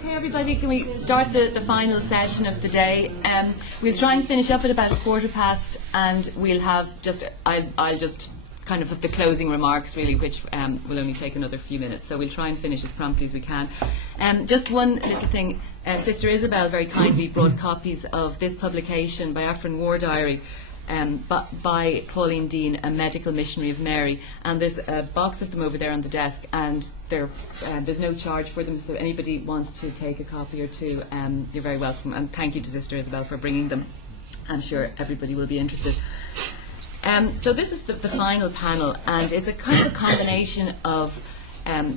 Okay, everybody, can we start the final session of the day? We'll try and finish up at about 1:15, and we'll have I'll just kind of have the closing remarks, really, which will only take another few minutes. So we'll try and finish as promptly as we can. Just one little thing. Sister Isabel very kindly brought copies of this publication, Biafran War Diary, by Pauline Dean, a medical missionary of Mary, and there's a box of them over there on the desk, and there's no charge for them, so anybody wants to take a copy or two, you're very welcome, and thank you to Sister Isabel for bringing them. I'm sure everybody will be interested. So this is the final panel, and it's a kind of a combination of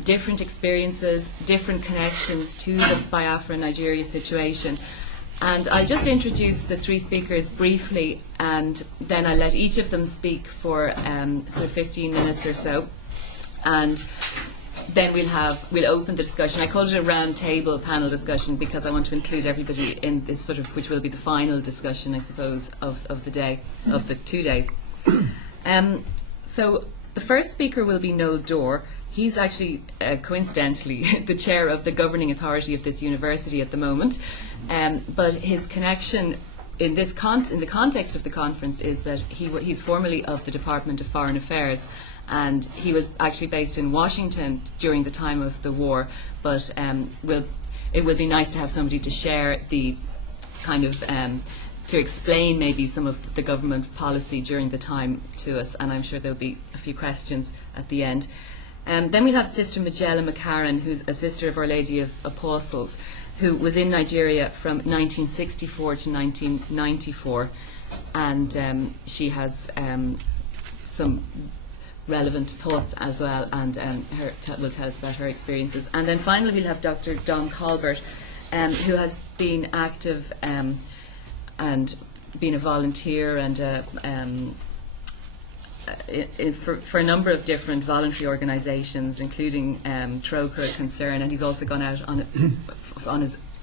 different experiences, different connections to the Biafra Nigeria situation. And I'll just introduce the three speakers briefly, and then I'll let each of them speak for sort of 15 minutes or so. And then we'll open the discussion. I called it a round table panel discussion because I want to include everybody in this sort of, which will be the final discussion, I suppose, of the day, of the 2 days. So the first speaker will be Noel Dorr. He's actually, coincidentally, the chair of the governing authority of this university at the moment. But his connection in the context of the conference is that he's formerly of the Department of Foreign Affairs, and he was actually based in Washington during the time of the war. But it would be nice to have somebody to share the kind of to explain maybe some of the government policy during the time to us, and I'm sure there'll be a few questions at the end. Then we'll have Sister Majella McCarron, who's a Sister of Our Lady of Apostles, who was in Nigeria from 1964 to 1994, and she has some relevant thoughts as well, and will tell us about her experiences. And then finally we'll have Dr. Don Colbert, who has been active and been a volunteer and for a number of different voluntary organisations, including Troker Concern, and he's also gone out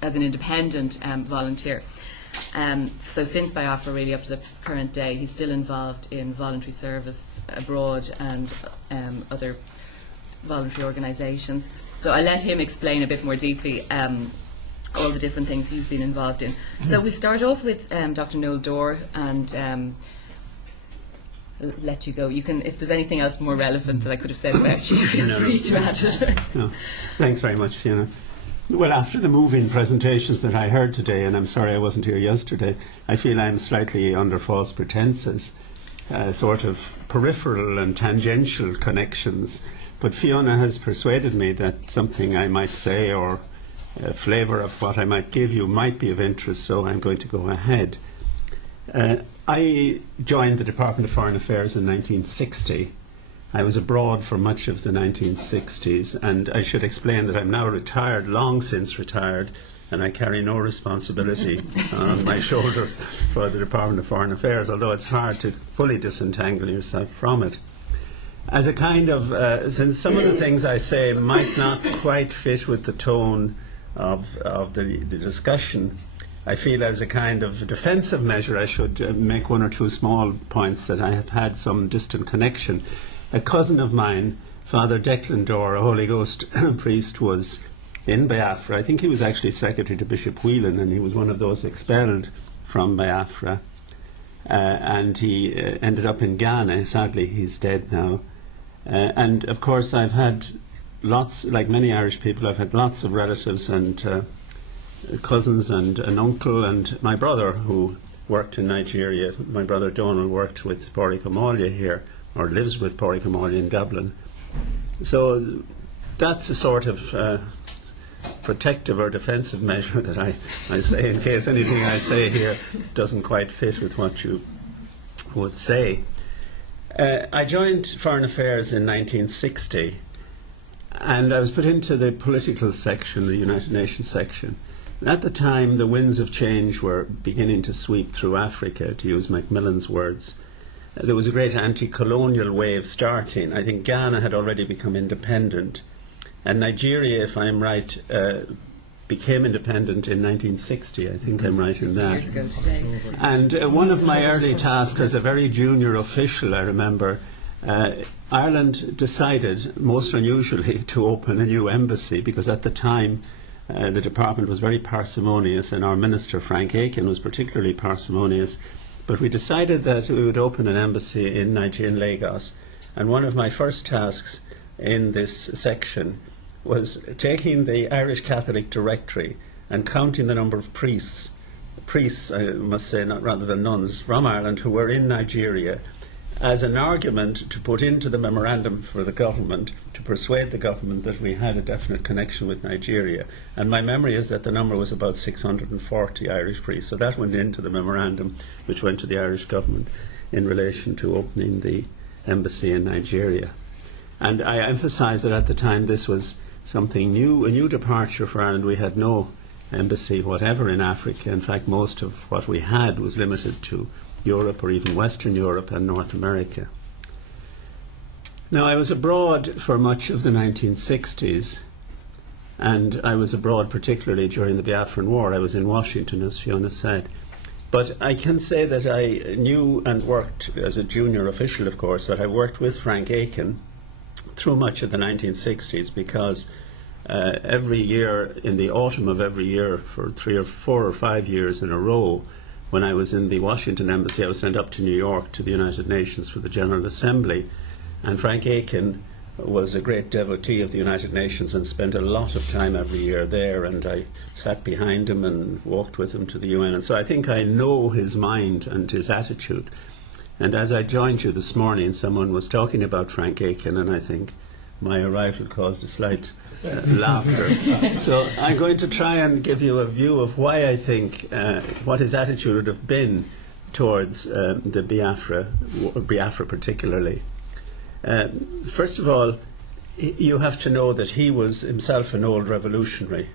as an independent volunteer. So since Biafra, really up to the current day, he's still involved in voluntary service abroad and other voluntary organisations. So I'll let him explain a bit more deeply all the different things he's been involved in. So we start off with Dr. Noel Dorr, and let you go. You can, if there's anything else more relevant that I could have said about you, feel free to add it. No. Thanks very much, Fiona. Well, after the moving presentations that I heard today, and I'm sorry I wasn't here yesterday, I feel I'm slightly under false pretenses, sort of peripheral and tangential connections. But Fiona has persuaded me that something I might say or a flavour of what I might give you might be of interest, so I'm going to go ahead. I joined the Department of Foreign Affairs in 1960. I was abroad for much of the 1960s, and I should explain that I'm now retired, long since retired, and I carry no responsibility on my shoulders for the Department of Foreign Affairs, although it's hard to fully disentangle yourself from it. As a kind of, since some of the things I say might not quite fit with the tone of the discussion, I feel as a kind of defensive measure I should make one or two small points that I have had some distant connection. A cousin of mine, Father Declan Dorr, a Holy Ghost priest, was in Biafra. I think he was actually secretary to Bishop Whelan, and he was one of those expelled from Biafra. And he ended up in Ghana. Sadly, he's dead now. And of course, I've had lots, like many Irish people, I've had lots of relatives and cousins and an uncle, and my brother who worked in Nigeria. My brother Donald worked with Pádraig O'Malley here, or lives with Pádraig O'Malley in Dublin. So that's a sort of protective or defensive measure that I say in case anything I say here doesn't quite fit with what you would say. I joined Foreign Affairs in 1960, and I was put into the political section, the United Nations section. At the time, the winds of change were beginning to sweep through Africa, to use Macmillan's words. There was a great anti-colonial wave starting. I think Ghana had already become independent, and Nigeria, if I'm right, became independent in 1960. I think I'm right in that. years ago today. And one of my early tasks as a very junior official, I remember, Ireland decided, most unusually, to open a new embassy, because at the time the department was very parsimonious, and our minister, Frank Aiken, was particularly parsimonious. But we decided that we would open an embassy in Nigeria, in Lagos. And one of my first tasks in this section was taking the Irish Catholic Directory and counting the number of priests, I must say, not rather than nuns, from Ireland who were in Nigeria, as an argument to put into the memorandum for the government to persuade the government that we had a definite connection with Nigeria. And my memory is that the number was about 640 Irish priests. So that went into the memorandum, which went to the Irish government in relation to opening the embassy in Nigeria. And I emphasise that at the time this was something new, a new departure for Ireland. We had no embassy whatever in Africa. In fact, most of what we had was limited to Europe, or even Western Europe and North America. Now, I was abroad for much of the 1960s, and I was abroad particularly during the Biafran War. I was in Washington, as Fiona said. But I can say that I knew and worked as a junior official, of course, that I worked with Frank Aiken through much of the 1960s, because every year, in the autumn of every year, for 3 or 4 or 5 years in a row, when I was in the Washington Embassy, I was sent up to New York to the United Nations for the General Assembly. And Frank Aiken was a great devotee of the United Nations and spent a lot of time every year there. And I sat behind him and walked with him to the UN. And so I think I know his mind and his attitude. And as I joined you this morning, someone was talking about Frank Aiken, and I think my arrival caused a slight laughter. So I'm going to try and give you a view of why I think what his attitude would have been towards the Biafra particularly. First of all, you have to know that he was himself an old revolutionary.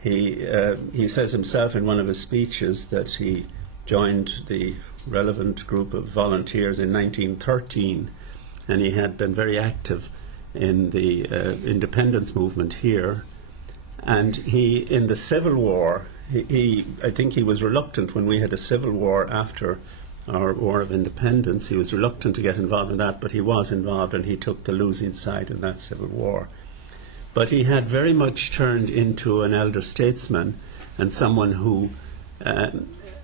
He says himself in one of his speeches that he joined the relevant group of volunteers in 1913, and he had been very active in the independence movement here. And he, in the Civil War, I think he was reluctant when we had a civil war after our War of Independence. He was reluctant to get involved in that, but he was involved, and he took the losing side in that civil war. But he had very much turned into an elder statesman and someone who,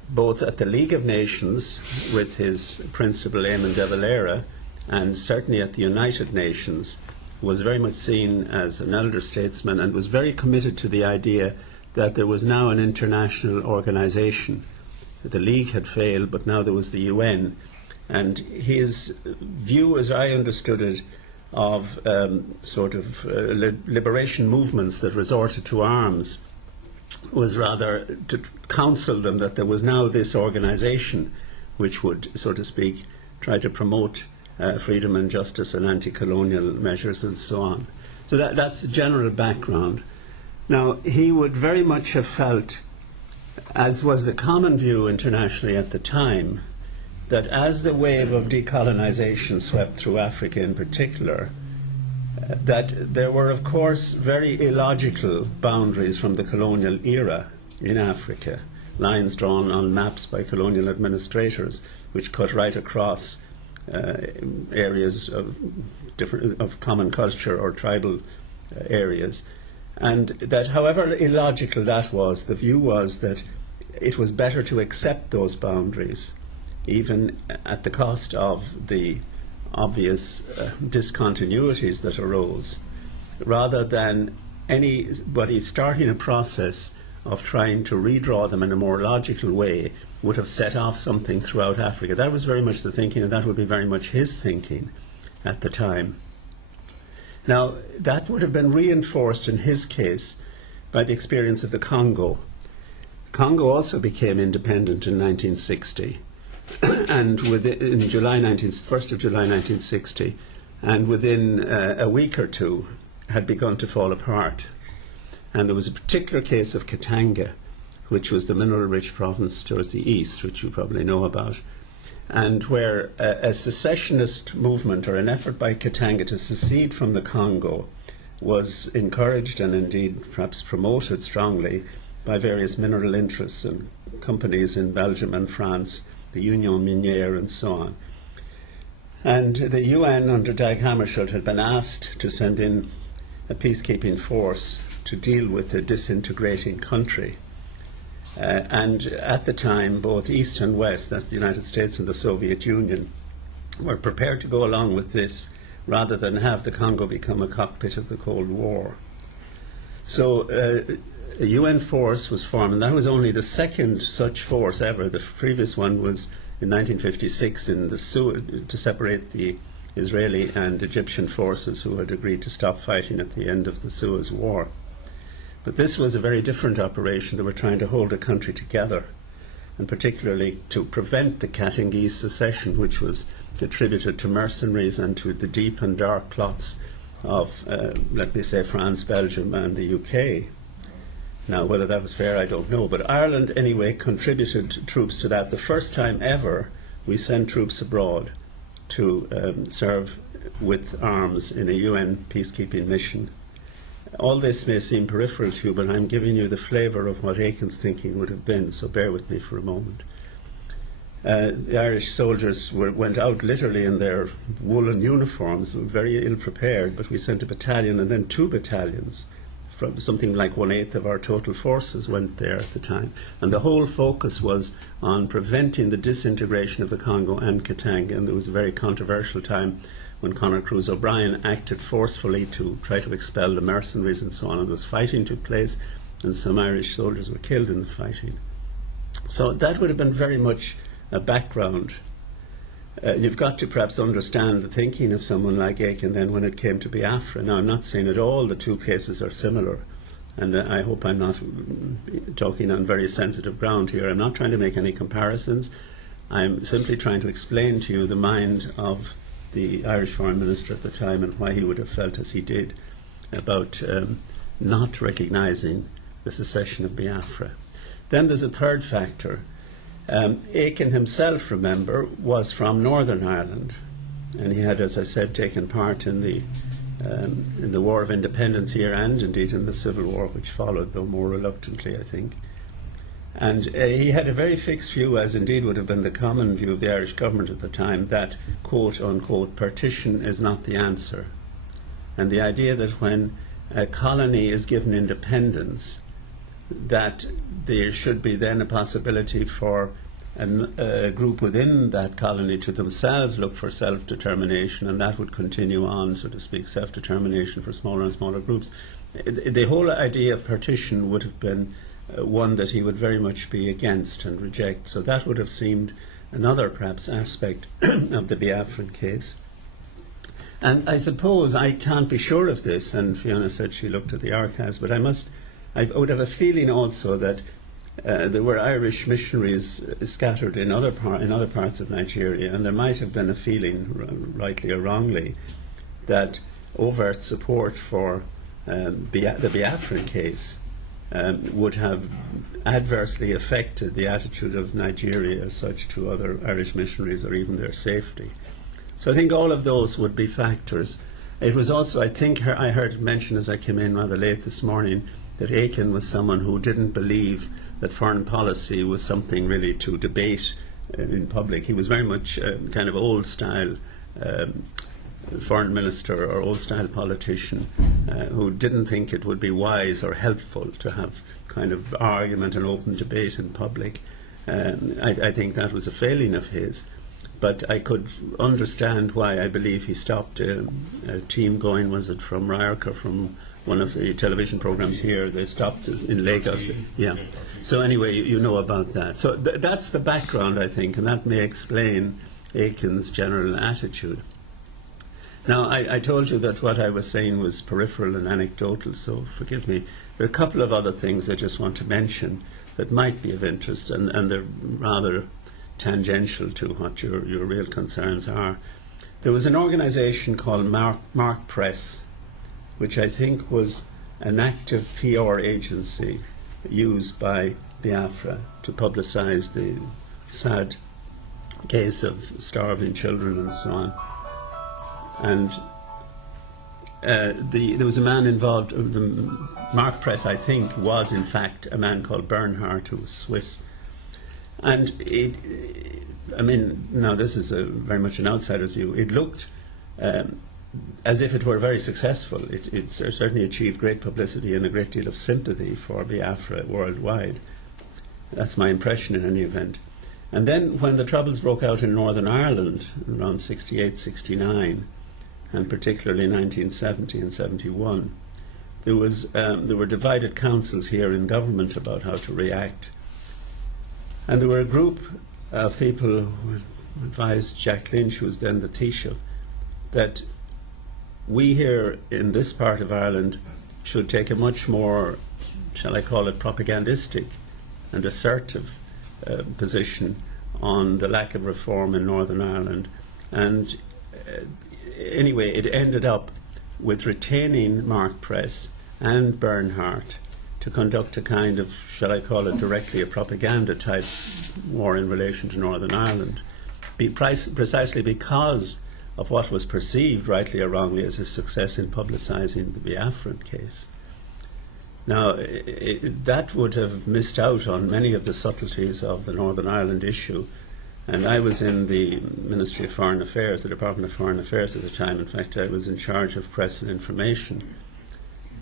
both at the League of Nations with his principal Eamon de Valera, and certainly at the United Nations, was very much seen as an elder statesman and was very committed to the idea that there was now an international organisation. The League had failed, but now there was the UN. And his view, as I understood it, of liberation movements that resorted to arms was rather to counsel them that there was now this organisation which would, so to speak, try to promote freedom and justice and anti-colonial measures and so on. So that's the general background. Now, he would very much have felt, as was the common view internationally at the time, that as the wave of decolonisation swept through Africa in particular, that there were, of course, very illogical boundaries from the colonial era in Africa, lines drawn on maps by colonial administrators, which cut right across areas of common culture or tribal areas. And that however illogical that was, the view was that it was better to accept those boundaries, even at the cost of the obvious discontinuities that arose, rather than anybody starting a process of trying to redraw them in a more logical way would have set off something throughout Africa. That was very much the thinking, and that would be very much his thinking at the time. Now, that would have been reinforced in his case by the experience of the Congo. Congo also became independent in 1960, and in 1st of July 1960, and within a week or two had begun to fall apart. And there was a particular case of Katanga, which was the mineral-rich province towards the east, which you probably know about, and where a secessionist movement, or an effort by Katanga to secede from the Congo, was encouraged and indeed perhaps promoted strongly by various mineral interests and companies in Belgium and France, the Union Minière and so on. And the UN under Dag Hammarskjöld had been asked to send in a peacekeeping force to deal with a disintegrating country. And at the time, both East and West, that's the United States and the Soviet Union, were prepared to go along with this rather than have the Congo become a cockpit of the Cold War. So a UN force was formed, and that was only the second such force ever. The previous one was in 1956 in the to separate the Israeli and Egyptian forces who had agreed to stop fighting at the end of the Suez War. But this was a very different operation. They were trying to hold a country together, and particularly to prevent the Katangese secession, which was attributed to mercenaries and to the deep and dark plots of, let me say, France, Belgium and the UK. Now, whether that was fair, I don't know. But Ireland, anyway, contributed troops to that. The first time ever we sent troops abroad to serve with arms in a UN peacekeeping mission. All this may seem peripheral to you, but I'm giving you the flavour of what Aiken's thinking would have been, so bear with me for a moment. The Irish soldiers went out literally in their woolen uniforms, very ill prepared, but we sent a battalion and then 2 battalions. From something like 1/8 of our total forces went there at the time. And the whole focus was on preventing the disintegration of the Congo and Katanga. And there was a very controversial time when Conor Cruise O'Brien acted forcefully to try to expel the mercenaries and so on. And those fighting took place, and some Irish soldiers were killed in the fighting. So that would have been very much a background. You've got to perhaps understand the thinking of someone like Aiken then when it came to Biafra. Now, I'm not saying at all the 2 cases are similar, and I hope I'm not talking on very sensitive ground here. I'm not trying to make any comparisons. I'm simply trying to explain to you the mind of the Irish Foreign Minister at the time and why he would have felt as he did about not recognising the secession of Biafra. Then there's a third factor. Aiken himself, remember, was from Northern Ireland, and he had, as I said, taken part in the War of Independence here and indeed in the Civil War which followed, though more reluctantly, I think. And he had a very fixed view, as indeed would have been the common view of the Irish government at the time, that, quote unquote, partition is not the answer. And the idea that when a colony is given independence, that there should be then a possibility for a group within that colony to themselves look for self-determination, and that would continue on, so to speak, self-determination for smaller and smaller groups. The whole idea of partition would have been one that he would very much be against and reject. So that would have seemed another, perhaps, aspect of the Biafran case. And I suppose, I can't be sure of this, and Fiona said she looked at the archives, but I would have a feeling also that there were Irish missionaries scattered in other parts of Nigeria, and there might have been a feeling, rightly or wrongly, that overt support for the Biafran case would have adversely affected the attitude of Nigeria as such to other Irish missionaries or even their safety. So I think all of those would be factors. It was also, I think, I heard it mentioned as I came in rather late this morning, that Aiken was someone who didn't believe that foreign policy was something really to debate in public. He was very much kind of old-style foreign minister or old-style politician who didn't think it would be wise or helpful to have kind of argument and open debate in public. I think that was a failing of his. But I could understand why. I believe he stopped a team going, was it from Ryerker, from one of the television programs here. They stopped in Lagos. Yeah. So anyway, you know about that. So that's the background, I think, and that may explain Aiken's general attitude. Now, I told you that what I was saying was peripheral and anecdotal, so forgive me. There are a couple of other things I just want to mention that might be of interest, and they're rather tangential to what your real concerns are. There was an organisation called Mark Press, which I think was an active PR agency used by Biafra to publicise the sad case of starving children and so on. And there was a man involved. The Mark Press, I think, was in fact a man called Bernhardt, who was Swiss. And now this is very much an outsider's view. It looked as if it were very successful. It certainly achieved great publicity and a great deal of sympathy for Biafra worldwide. That's my impression in any event. And then when the troubles broke out in Northern Ireland around 68, 69, and particularly 1970 and 71, there were divided councils here in government about how to react. And there were a group of people who advised Jack Lynch, who was then the Taoiseach, that we here in this part of Ireland should take a much more, shall I call it, propagandistic and assertive position on the lack of reform in Northern Ireland. And anyway, it ended up with retaining Mark Press and Bernhardt to conduct a kind of, shall I call it directly, a propaganda type war in relation to Northern Ireland, precisely because of what was perceived, rightly or wrongly, as a success in publicising the Biafran case. Now, that would have missed out on many of the subtleties of the Northern Ireland issue. And I was in the Ministry of Foreign Affairs, the Department of Foreign Affairs at the time. In fact, I was in charge of press and information.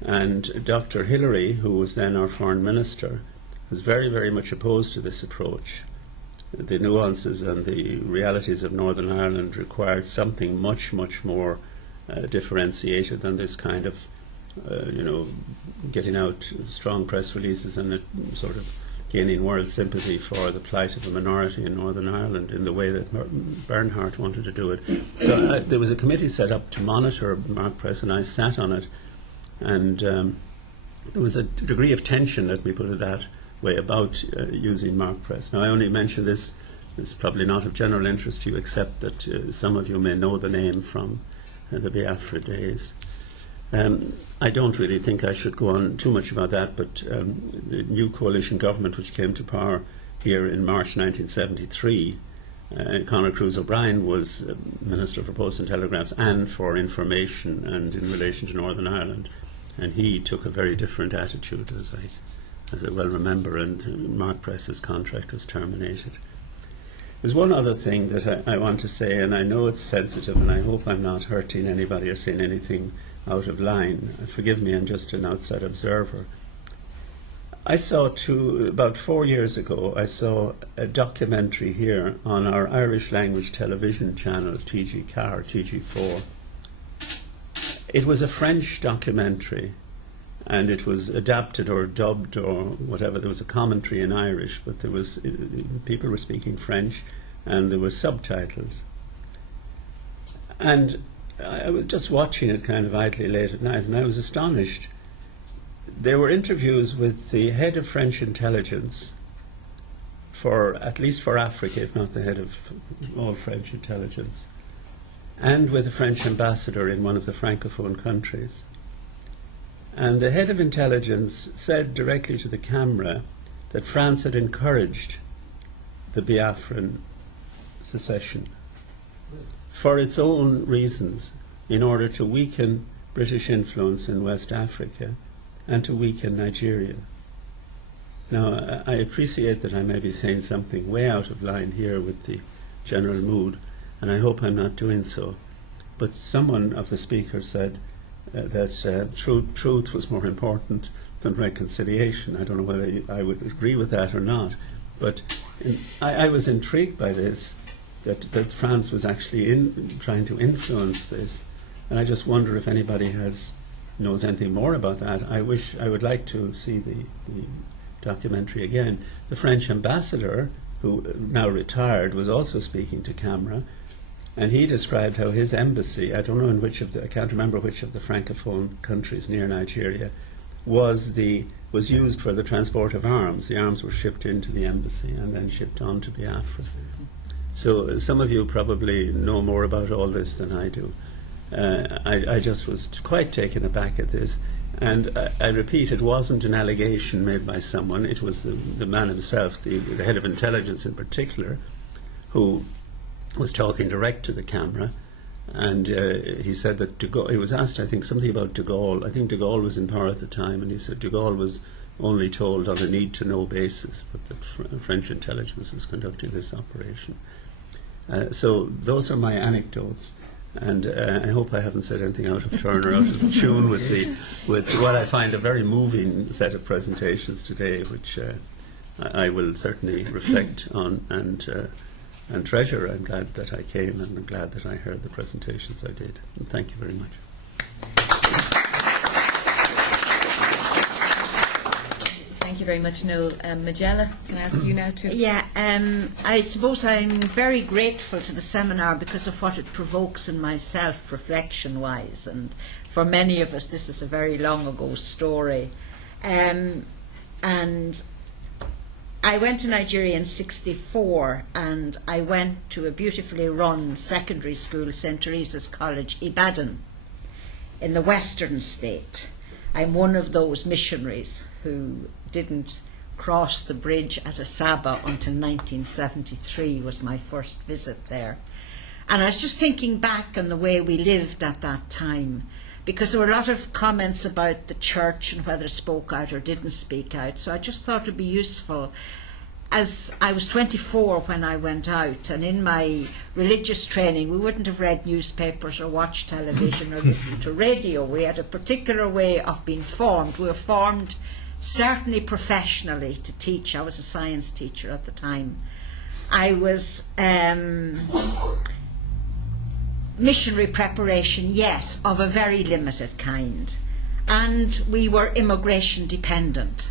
And Dr. Hillary, who was then our foreign minister, was very, very much opposed to this approach. The nuances and the realities of Northern Ireland required something much, much more differentiated than this kind of, getting out strong press releases and sort of gaining world sympathy for the plight of a minority in Northern Ireland in the way that Bernhardt wanted to do it. So there was a committee set up to monitor Mark Press, and I sat on it. And there was a degree of tension, let me put it that way, about using Mark Press. Now, I only mention this, it's probably not of general interest to you, except that some of you may know the name from the Biafra days. I don't really think I should go on too much about that, but the new coalition government, which came to power here in March 1973, Conor Cruise O'Brien was Minister for Posts and Telegraphs and for Information and in relation to Northern Ireland. And he took a very different attitude, as I well remember, and Mark Press's contract was terminated. There's one other thing that I want to say, and I know it's sensitive, and I hope I'm not hurting anybody or saying anything out of line. Forgive me, I'm just an outside observer. I saw about 4 years ago, I saw a documentary here on our Irish language television channel, TG4. It was a French documentary, and it was adapted or dubbed or whatever. There was a commentary in Irish, but there was people were speaking French, and there were subtitles. And I was just watching it kind of idly late at night, and I was astonished. There were interviews with the head of French intelligence, at least for Africa, if not the head of all French intelligence, and with a French ambassador in one of the Francophone countries. And the head of intelligence said directly to the camera that France had encouraged the Biafran secession for its own reasons, in order to weaken British influence in West Africa and to weaken Nigeria. Now, I appreciate that I may be saying something way out of line here with the general mood, and I hope I'm not doing so. But someone of the speakers said that truth was more important than reconciliation. I don't know whether I would agree with that or not, but I was intrigued by this, that France was actually trying to influence this, and I just wonder if anybody knows anything more about that. I would like to see the documentary again. The French ambassador, who now retired, was also speaking to camera, and he described how his embassy, I don't know I can't remember which of the Francophone countries near Nigeria, was used for the transport of arms. The arms were shipped into the embassy and then shipped on to Biafra. So some of you probably know more about all this than I do. I just was quite taken aback at this. And I repeat, it wasn't an allegation made by someone. It was the man himself, the head of intelligence in particular, who was talking direct to the camera. And he said that he was asked, I think, something about de Gaulle. I think de Gaulle was in power at the time, and he said de Gaulle was only told on a need-to-know basis, but that French intelligence was conducting this operation. So those are my anecdotes. And I hope I haven't said anything out of turn or out of tune with what I find a very moving set of presentations today, which I will certainly reflect on and treasure. I'm glad that I came, and I'm glad that I heard the presentations I did. And thank you very much. Thank you very much, Noel. Majella, can I ask you now to... Yeah, I suppose I'm very grateful to the seminar because of what it provokes in myself, reflection-wise, and for many of us this is a very long ago story. And I went to Nigeria in '64, and I went to a beautifully run secondary school, St. Teresa's College, Ibadan, in the western state. I'm one of those missionaries who didn't cross the bridge at Asaba until 1973 was my first visit there. And I was just thinking back on the way we lived at that time, because there were a lot of comments about the church and whether it spoke out or didn't speak out. So I just thought it would be useful. As I was 24 when I went out, and in my religious training we wouldn't have read newspapers or watched television or listened to radio. We had a particular way of being formed. We were formed certainly professionally to teach. I was a science teacher at the time. I was missionary preparation, yes, of a very limited kind. And we were immigration dependent.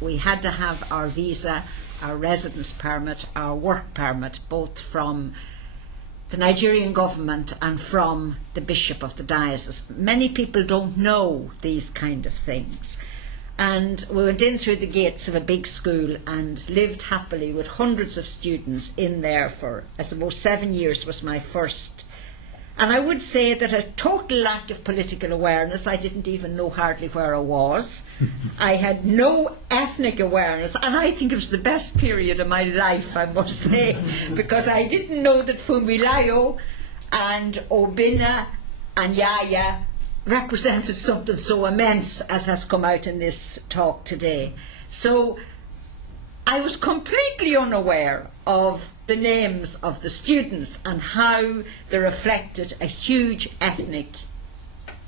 We had to have our visa, our residence permit, our work permit, both from the Nigerian government and from the bishop of the diocese. Many people don't know these kind of things. And we went in through the gates of a big school and lived happily with hundreds of students in there for, I suppose, 7 years was my first. And I would say that a total lack of political awareness. I didn't even know hardly where I was. I had no ethnic awareness, and I think it was the best period of my life, I must say, because I didn't know that Fumilayo and Obina and Yaya represented something so immense as has come out in this talk today. So I was completely unaware of the names of the students and how they reflected a huge ethnic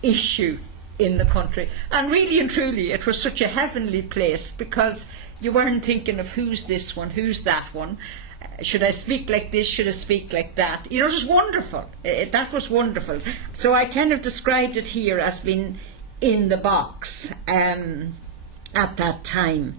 issue in the country. And really and truly it was such a heavenly place, because you weren't thinking of who's this one, who's that one, should I speak like this, should I speak like that. You know, it was wonderful. That was wonderful. So I kind of described it here as being in the box at that time.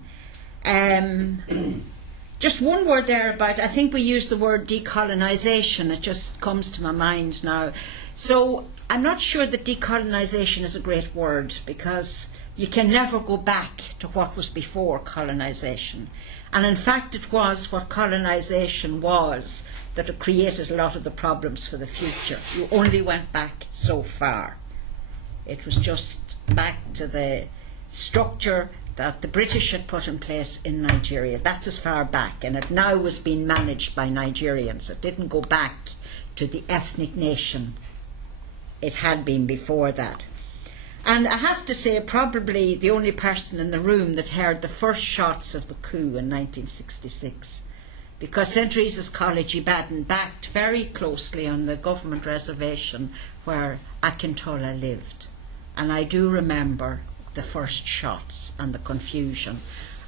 Just one word there about, I think we used the word decolonisation. It just comes to my mind now. So I'm not sure that decolonisation is a great word, because you can never go back to what was before colonisation. And in fact it was what colonisation was that it created a lot of the problems for the future. You only went back so far. It was just back to the structure that the British had put in place in Nigeria. That's as far back, and it now was being managed by Nigerians. It didn't go back to the ethnic nation it had been before that. And I have to say, probably the only person in the room that heard the first shots of the coup in 1966, because St. Teresa's College Ibadan backed very closely on the government reservation where Akintola lived. And I do remember the first shots and the confusion.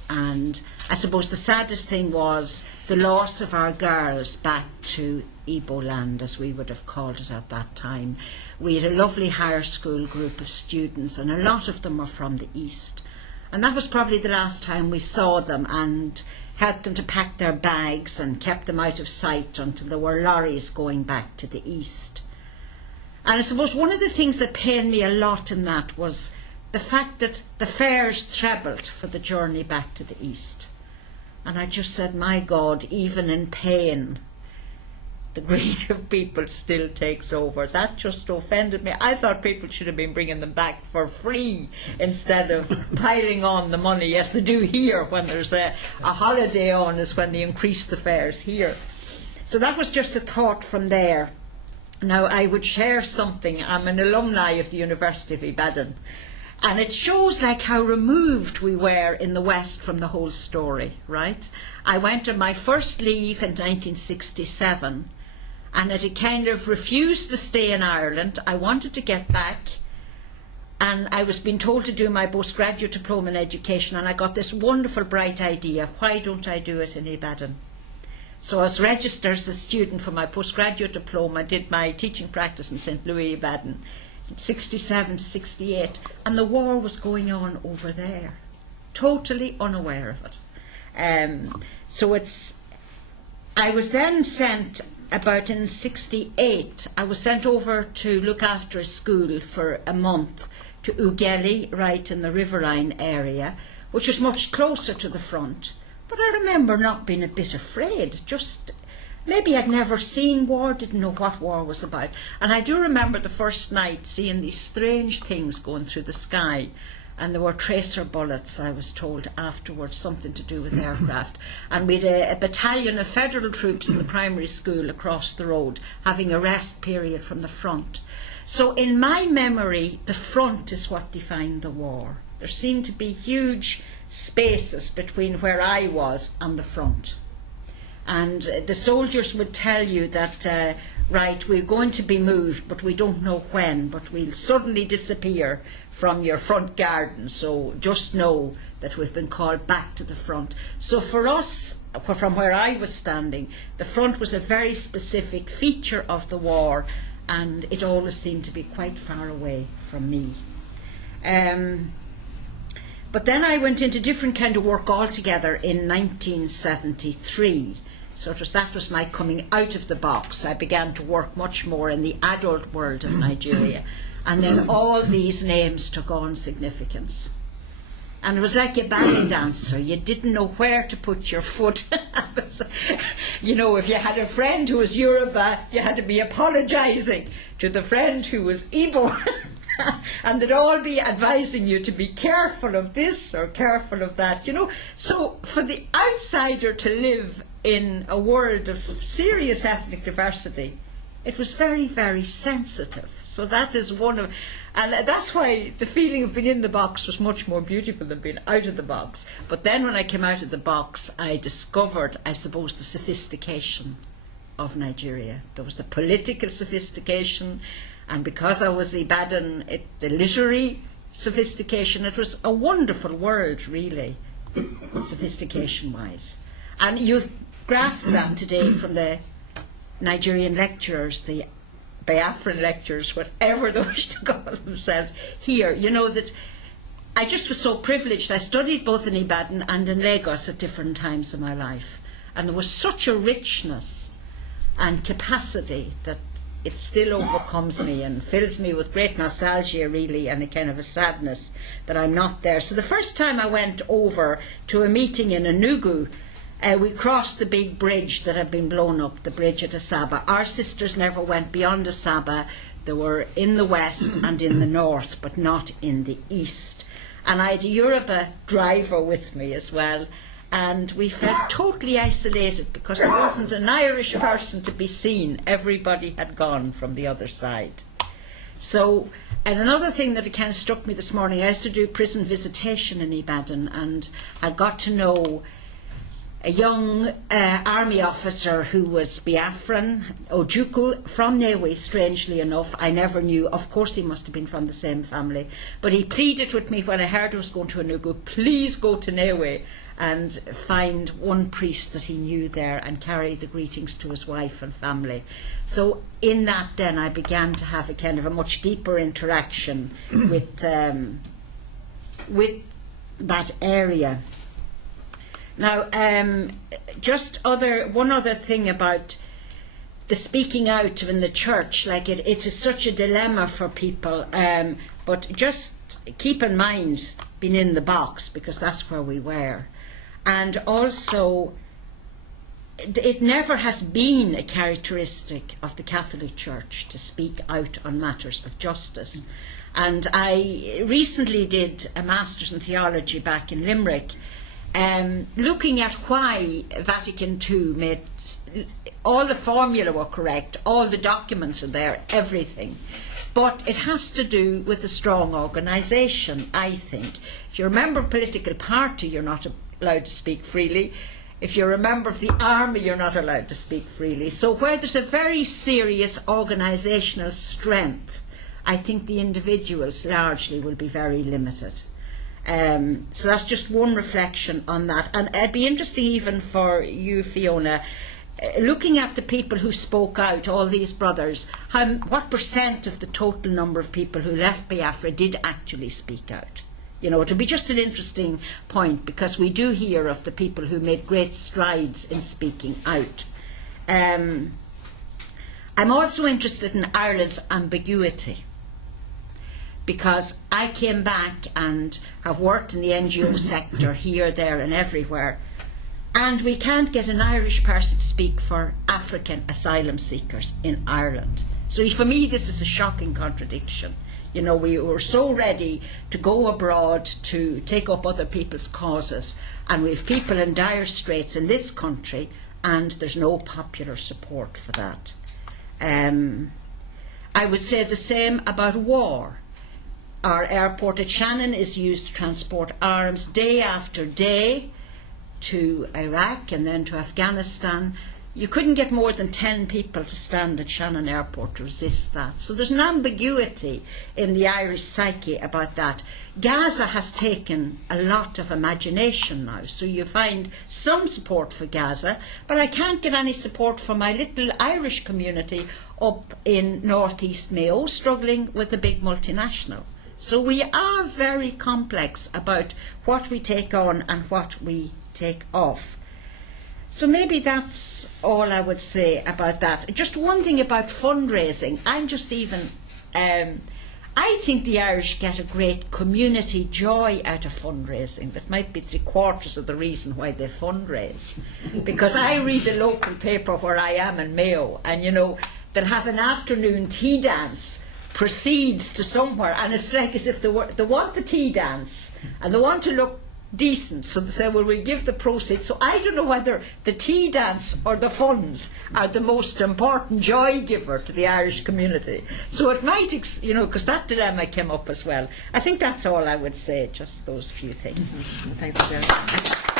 And I suppose the saddest thing was the loss of our girls back to Igbo land, as we would have called it at that time. We had a lovely higher school group of students, and a lot of them were from the east. And that was probably the last time we saw them, and helped them to pack their bags and kept them out of sight until there were lorries going back to the east. And I suppose one of the things that pained me a lot in that was the fact that the fares trebled for the journey back to the east. And I just said, my God, even in pain, the greed of people still takes over. That just offended me. I thought people should have been bringing them back for free instead of piling on the money. Yes, they do here when there's a holiday on, is when they increase the fares here. So that was just a thought from there. Now, I would share something. I'm an alumni of the University of Ibadan. And it shows like how removed we were in the West from the whole story, right? I went on my first leave in 1967, and it had kind of refused to stay in Ireland. I wanted to get back, and I was being told to do my postgraduate diploma in education, and I got this wonderful bright idea: why don't I do it in Ibadan? So I was registered as a student for my postgraduate diploma, did my teaching practice in St. Louis, Ibadan, 67 to 68, and the war was going on over there, totally unaware of it. I was then sent, about in 68, I was sent over to look after a school for a month to Ughelli, right in the Riverine area, which was much closer to the front. But I remember not being a bit afraid, just maybe I'd never seen war, didn't know what war was about. And I do remember the first night seeing these strange things going through the sky, and there were tracer bullets, I was told afterwards, something to do with aircraft. And we had a battalion of federal troops in the primary school across the road, having a rest period from the front. So in my memory, the front is what defined the war. There seemed to be huge spaces between where I was and the front. And the soldiers would tell you that, right, we're going to be moved, but we don't know when, but we'll suddenly disappear from your front garden, so just know that we've been called back to the front. So for us, from where I was standing, the front was a very specific feature of the war, and it always seemed to be quite far away from me. But then I went into different kind of work altogether in 1973. So that was my coming out of the box. I began to work much more in the adult world of Nigeria. And then all these names took on significance. And it was like a ballet dancer. You didn't know where to put your foot. You know, if you had a friend who was Yoruba, you had to be apologising to the friend who was Igbo. And they'd all be advising you to be careful of this or careful of that, you know. So for the outsider to live in a world of serious ethnic diversity, it was very, very sensitive. So that is one of, and that's why the feeling of being in the box was much more beautiful than being out of the box. But then when I came out of the box, I discovered, I suppose, the sophistication of Nigeria. There was the political sophistication, and because I was Ibadan, the literary sophistication. It was a wonderful world, really, sophistication-wise. And you grasp that today from the Nigerian lecturers, the Biafran lecturers, whatever they wish to call themselves here. You know, that I just was so privileged. I studied both in Ibadan and in Lagos at different times in my life. And there was such a richness and capacity that it still overcomes me and fills me with great nostalgia, really, and a kind of a sadness that I'm not there. So the first time I went over to a meeting in Enugu, we crossed the big bridge that had been blown up, the bridge at Asaba. Our sisters never went beyond Asaba. They were in the west and in the north, but not in the east. And I had a Yoruba driver with me as well. And we felt totally isolated because there wasn't an Irish person to be seen. Everybody had gone from the other side. So, and another thing that kind of struck me this morning, I used to do prison visitation in Ibadan, and I got to know a young army officer who was Biafran, Ojukwu, from Newe, strangely enough. I never knew. Of course he must have been from the same family. But he pleaded with me when I heard I was going to Enugu, please go to Newe and find one priest that he knew there and carry the greetings to his wife and family. So in that then I began to have a kind of a much deeper interaction with that area. Now, one other thing about the speaking out in the church, like it is such a dilemma for people, but just keep in mind being in the box, because that's where we were. And also, it never has been a characteristic of the Catholic Church to speak out on matters of justice. And I recently did a Master's in Theology back in Limerick, looking at why Vatican II made all the formula were correct, all the documents are there, everything. But it has to do with a strong organisation, I think. If you're a member of a political party, you're not allowed to speak freely. If you're a member of the army, you're not allowed to speak freely. So where there's a very serious organisational strength, I think the individuals largely will be very limited. So that's just one reflection on that. And it'd be interesting even for you, Fiona, looking at the people who spoke out, all these brothers, what % of the total number of people who left Biafra did actually speak out? You know, it would be just an interesting point, because we do hear of the people who made great strides in speaking out. I'm also interested in Ireland's ambiguity, because I came back and have worked in the NGO sector here, there and everywhere, and we can't get an Irish person to speak for African asylum seekers in Ireland. So for me this is a shocking contradiction. You know, we were so ready to go abroad to take up other people's causes, and we have people in dire straits in this country, and there's no popular support for that. I would say the same about war. Our airport at Shannon is used to transport arms day after day to Iraq and then to Afghanistan. You couldn't get more than 10 people to stand at Shannon Airport to resist that. So there's an ambiguity in the Irish psyche about that. Gaza has taken a lot of imagination now, so you find some support for Gaza, but I can't get any support for my little Irish community up in northeast Mayo, struggling with a big multinational. So we are very complex about what we take on and what we take off. So maybe that's all I would say about that. Just one thing about fundraising. I think the Irish get a great community joy out of fundraising. That might be 3/4 of the reason why they fundraise. Because I read the local paper where I am in Mayo, and you know, they'll have an afternoon tea dance, proceeds to somewhere, and it's like as if they want the tea dance and they want to look decent, so they say, well, we'll give the proceeds. So I don't know whether the tea dance or the funds are the most important joy giver to the Irish community. So it might, you know, because that dilemma came up as well. I think that's all I would say, just those few things. Thanks, Jerry.